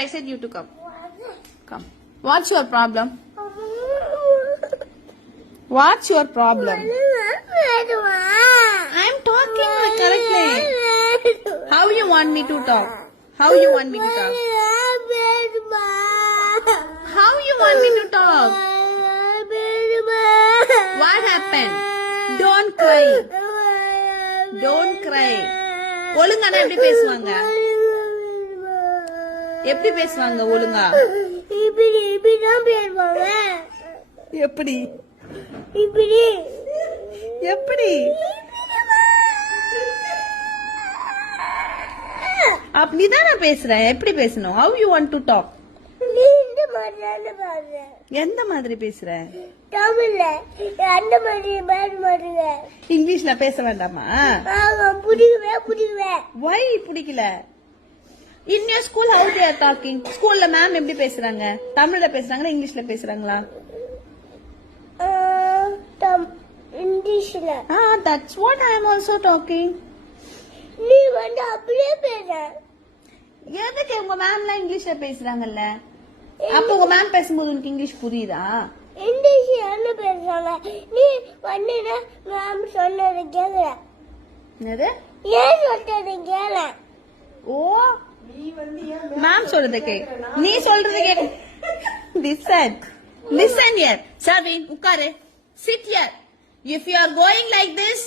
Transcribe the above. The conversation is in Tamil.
I said you to come. Come. What's your problem? What's your problem? I'm talking correctly. How you want me to talk? How you want me to talk? How you want me to talk? What happened? Don't cry. Don't cry. ஒழுங்கானா எப்படி பேசுவாங்க? எப்படி பேசுவாங்க ஒழுங்கா? இப்படி தான் பேசுவாங்க. எப்படி? இப்படி. எப்படி? அப்படிதான் நான் பேசுறேன். எப்படி பேசணும்? How you want to talk? நீ இந்த மாதிரி பாரு. எந்த மாதிரி பேசுற? தமிழ்ல அந்த மாதிரி பேச மாட்டீங்க. இங்கிலீஷ்ல பேச வேண்டாமா? புடிக்கவே. Why பிடிக்கல? In your school how they are talking? ஸ்கூல்ல மேம் எப்படி பேசுறாங்க? தமிழ்ல பேசுறாங்களா இங்கிலீஷ்ல பேசுறாங்களா? இங்கிலீஷ்ல. That's what I am also talking. நீ வந்து அப்படியே பேச. எதுக்கு உங்க மேம்லாம் இங்கிலீஷ்ல பேசுறாங்கல்ல? அப்ப உங்க மேம் பேசும்போது உனக்கு இங்கிலீஷ் புரியுதா? இங்கிலீஷ் என்ன பேசுறாங்க? நீ வந்து மேம் சொன்னது கேக்குற. என்னது? ஏன் சொல்றது கேள. ஓ மேம் சொல்றது கேக். நீ சொல்றது கேக். Listen here. Savin, உட்காரு. Sit here. If you are going like this,